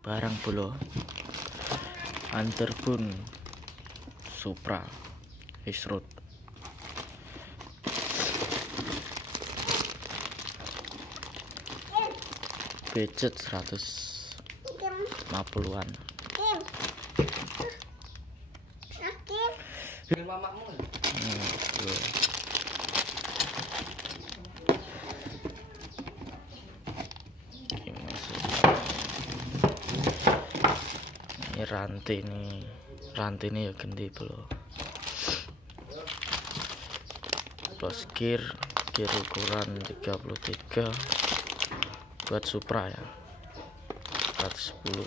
Barang bolo Underbone Supra X-Road budget 150-an. Ini rantai ini ya ganti bro. Plus gear ukuran 33 buat Supra ya, 410.